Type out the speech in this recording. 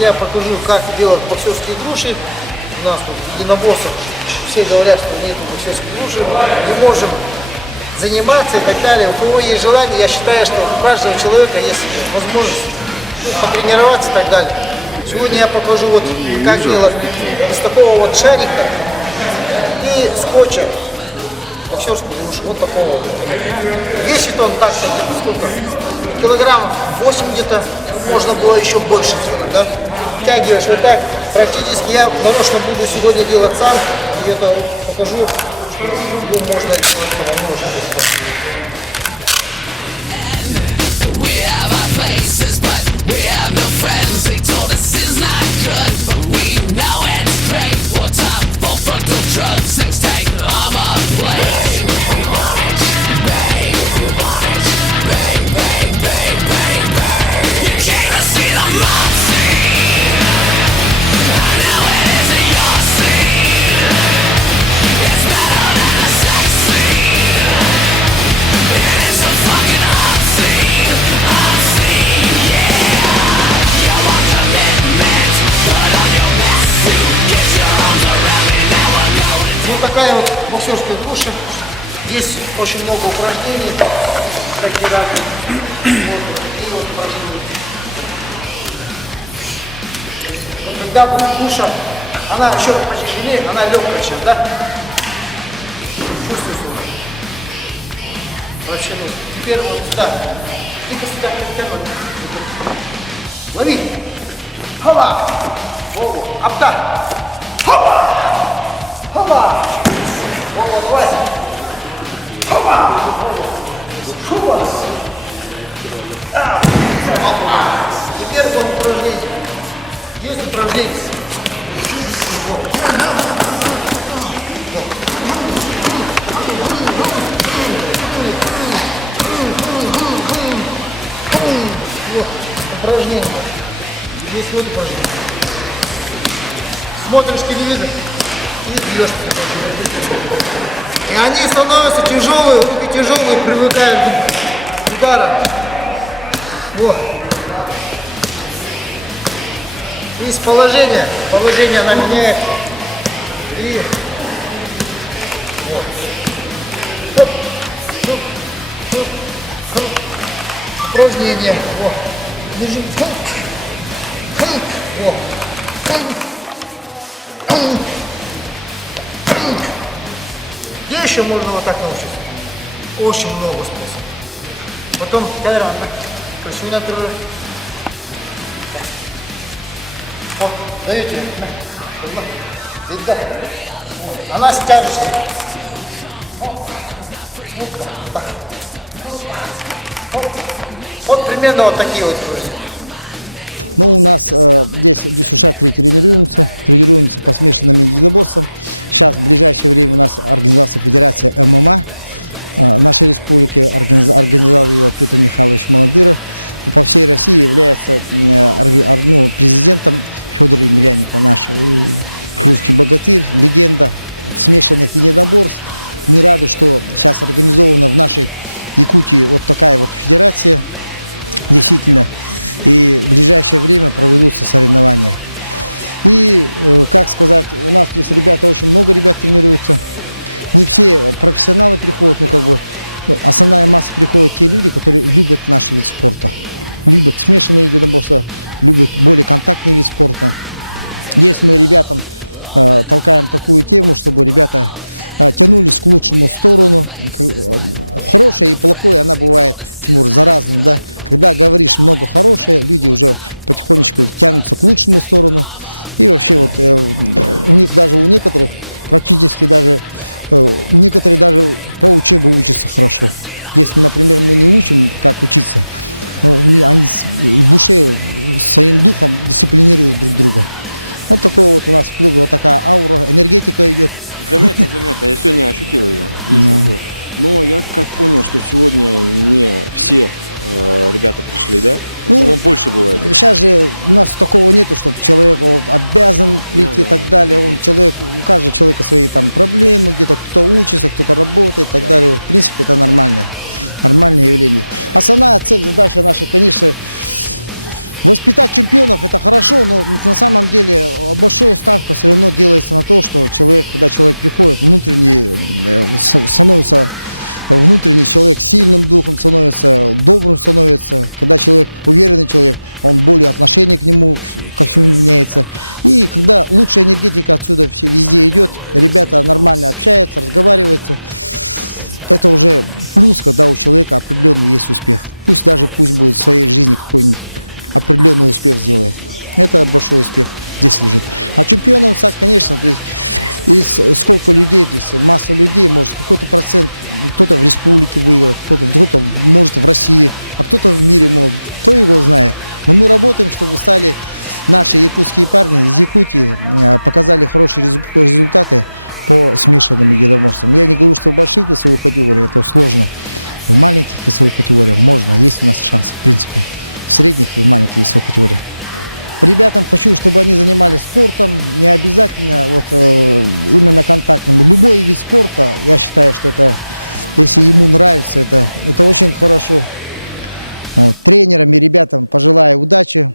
я покажу, как делать боксерские груши. У нас тут единоборцев все говорят, что нет боксерских груши, не можем заниматься и так далее. У кого есть желание, я считаю, что у каждого человека есть возможность потренироваться и так далее. Сегодня я покажу, вот, как делать из такого вот шарика и скотча боксерскую грушу, вот такого вот. Весит он так, сколько? Килограммов 8 где-то, можно было еще больше делать, да? Втягиваешь вот так, практически я нарочно буду сегодня делать сам, и это покажу, что можно делать возможно. Такая вот боксерская груша. Здесь очень много упражнений. Такие разные. Вот такие вот упражнения. Вот когда груша, она еще потяжелее, она легкая сейчас, да? Чувствуешь его? Вообще, ну, теперь вот сюда. Тихо сюда, лови. Хава. Вову. Апта. Хава. Хопа! Вова, давай! Хопа! Хопа! Хопа! Теперь вот упражнение. Есть упражнение. Вот, упражнение. Есть вот упражнение. Смотришь телевизор. И бьешь. И они становятся тяжелые, руки тяжелые, привыкают к ударам. Вот. Из положения она меняет. И вот. Хоп, хоп, хоп, хоп. Упражнение. Вот. Держи. Вот. Где еще можно вот так научиться? Очень много способов. Потом, камера, красиво на первый. Вот, даете. Она с тяжестью. Вот примерно вот такие вот упражнения. Ну, у нас здесь уже тренируемся по смешанным единоборствам. Сейчас в ближайшее время у нас организация Федерация ММА нашей республики, организовал его Петр Михайлович Молодыров. По всей России является президентом Федор Емельяненко, наш русский богатырь, легенда смешанных единоборств. Мы рады, что сейчас организована в нашей Якутии вот такая вот федерация, действительно. И в ближайшее время проведутся соревнования. И, как сказать, у нас здесь ребята, очень много ребят тренируются. Не все профессионалы приходят, основная масса приходят те люди, которые любят наш вид спорта. Любят смешанные единоборства, любят более контактный вид спорта. Здесь мы ребятам толкаем такую тему, чтобы ребята тянулись к лучшему сторону. Хорошее и плохое, она бывает, Тимур, заразным, да. Когда говоришь много хорошее, люди уже потихонечку тянутся к лучшему сторону. И вообще вот у них даже, у некоторых практически даже, некоторые даже по учебе учатся хорошо. Если, например, мы не учим, как учиться, но они в душе своим духом дисциплинируют друг друга. Вот такой вот у нас в клубе вот такая аура, энергетика идет. Заметно, я сегодня ощутил ее. Но я как понял, что сегодня не все ребята пришли, да? В основном больше бывает. Сейчас же у нас такого нету, чтобы человек обязан прийти и так далее. У каждого человека свои там проблемы, где-то кто учится, кто-то работает и так далее. Вот, в принципе, это нормальное явление. Основная цель, задача наша, конечно, Воспитать чемпионов это хорошо, но на самом деле большая ставка все равно делается на то, что человек, когда человек приходит, становится внутренний человек сильным духом становится, добрым становится. Когда человек уверенный человек, он более отношение к нему, ко всему меняется. И когда лучшая энергетика отсюда все везде идет, ребята нормально общаются, разговариваются. Это уже плюс, когда у человека определенный есть успех. Пусть будет в своей жизни какой-нибудь определенный успех сделает. Это большой успех здесь лежит. А чемпионом стать, конечно, то есть, сколько людей здесь, масса людей, может какой-то процент, кто-то в республике выиграет, кто-то может в России, а кто-то в мире может, кто его знает. Но мы работаем, чтобы стали наши якутские парни из Якутии, показали хорошие результаты по смешанным единоборствам. Я не говорю, что в больших весовых категориях это сложно. В маленьких весовых категориях можно, есть у нас шансы, в принципе. В средних и маленьких весовых категориях. Ребятам хочу, чтобы они занимались спортом, не обязательно именно контактным. Любой вид спорта, я считаю, что это, если ему нравится, это очень хорошо. Вот. Тренерам и ребятам пожелаю удачи,